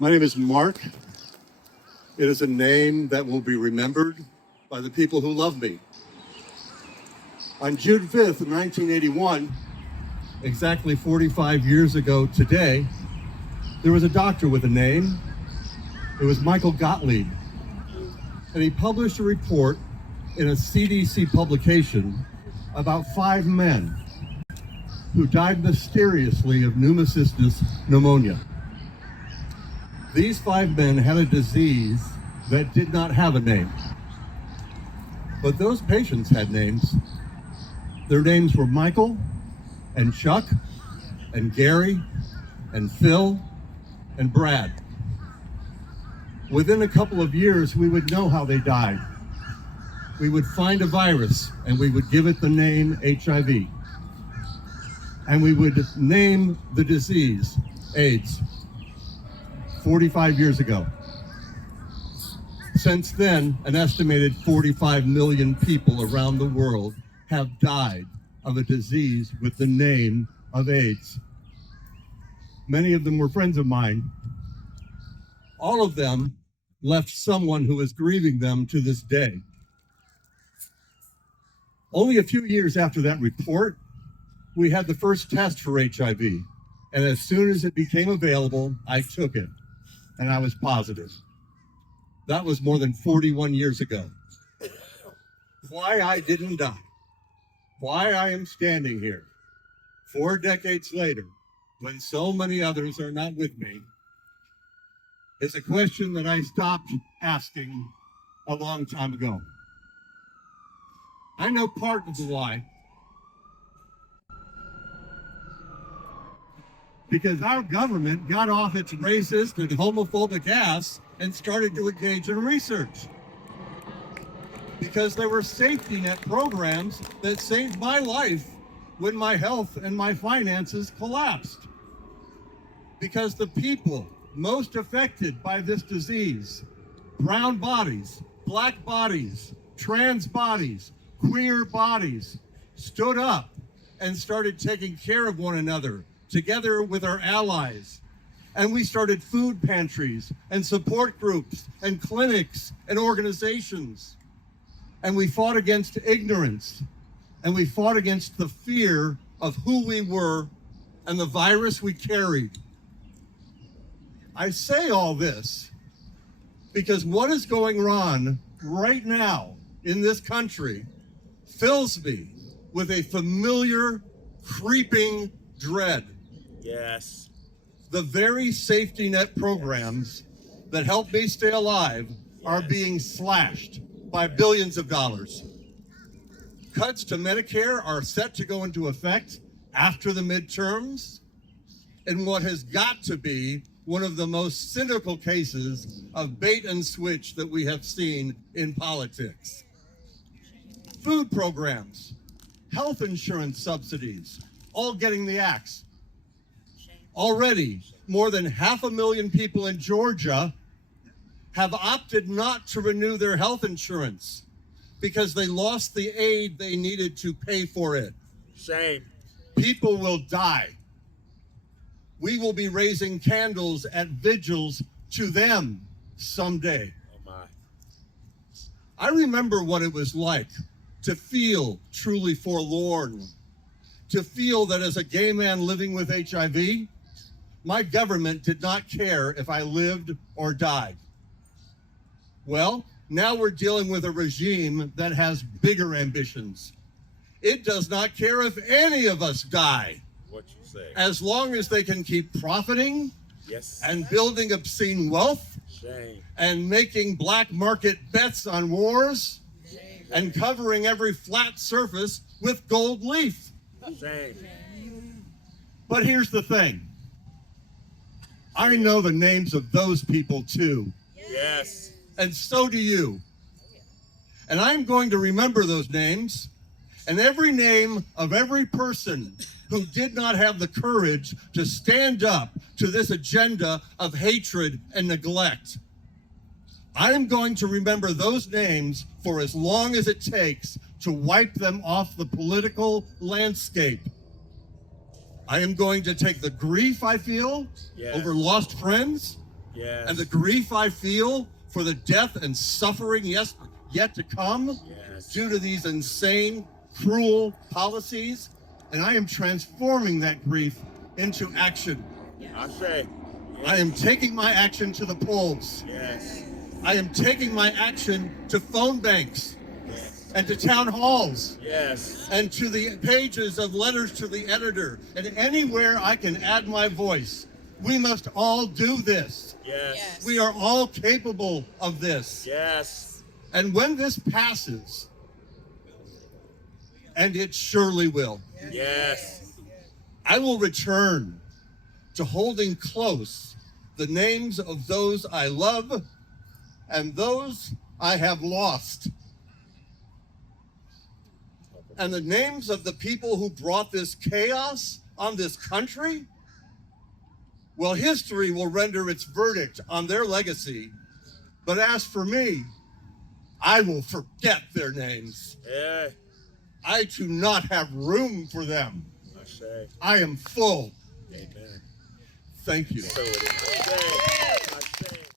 My name is Mark. It is a name that will be remembered by the people who love me. On June 5th, 1981, exactly 45 years ago today, there was a doctor with a name. It was Michael Gottlieb. And he published a report in a CDC publication about 5 men who died mysteriously of pneumocystis pneumonia. These 5 men had a disease that did not have a name. But those patients had names. Their names were Michael and Chuck and Gary and Phil and Brad. Within a couple of years, we would know how they died. We would find a virus and we would give it the name HIV. And we would name the disease AIDS 45 years ago. Since then, an estimated 45 million people around the world have died of a disease with the name of AIDS. Many of them were friends of mine. All of them left someone who is grieving them to this day. Only a few years after that report, we had the first test for HIV. And as soon as it became available, I took it. And I was positive. That was more than 41 years ago. Why I didn't die, why I am standing here 4 decades later, when so many others are not with me, is a question that I stopped asking a long time ago. I know part of the why. Because our government got off its racist and homophobic ass and started to engage in research. Because there were safety net programs that saved my life when my health and my finances collapsed. Because the people most affected by this disease, brown bodies, black bodies, trans bodies, queer bodies, stood up and started taking care of one another together with our allies. And we started food pantries and support groups and clinics and organizations. And we fought against ignorance. And we fought against the fear of who we were and the virus we carried. I say all this because what is going on right now in this country fills me with a familiar, creeping dread. Yes. The very safety net programs that help me stay alive are being slashed by billions of dollars. Cuts to Medicare are set to go into effect after the midterms in what has got to be one of the most cynical cases of bait and switch that we have seen in politics. Food programs, health insurance subsidies, all getting the axe. Already, more than 500,000 people in Georgia have opted not to renew their health insurance because they lost the aid they needed to pay for it. Shame. People will die. We will be raising candles at vigils to them someday. Oh my. I remember what it was like to feel truly forlorn, to feel that as a gay man living with HIV, my government did not care if I lived or died. Well, now we're dealing with a regime that has bigger ambitions. It does not care if any of us die. What you say? As long as they can keep profiting Yes. and building obscene wealth Shame. and making black market bets on wars and covering every flat surface with gold leaf. Shame. But here's the thing. I know the names of those people too, Yes. and so do you. And I'm going to remember those names and every name of every person who did not have the courage to stand up to this agenda of hatred and neglect. I am going to remember those names for as long as it takes to wipe them off the political landscape. I am going to take the grief I feel over lost friends Yes. and the grief I feel for the death and suffering yet to come Yes. due to these insane, cruel policies. And I am transforming that grief into action. I say. I am taking my action to the polls. Yes. I am taking my action to phone banks Yes. and to town halls Yes. and to the pages of letters to the editor and anywhere I can add my voice. We must all do this. Yes. We are all capable of this. Yes. And when this passes, and it surely will, Yes. I will return to holding close the names of those I love and those I have lost. And the names of the people who brought this chaos on this country, well, history will render its verdict on their legacy. But as for me, I will forget their names. Yeah. I do not have room for them. I say. I am full. Amen. Thank you. So it is.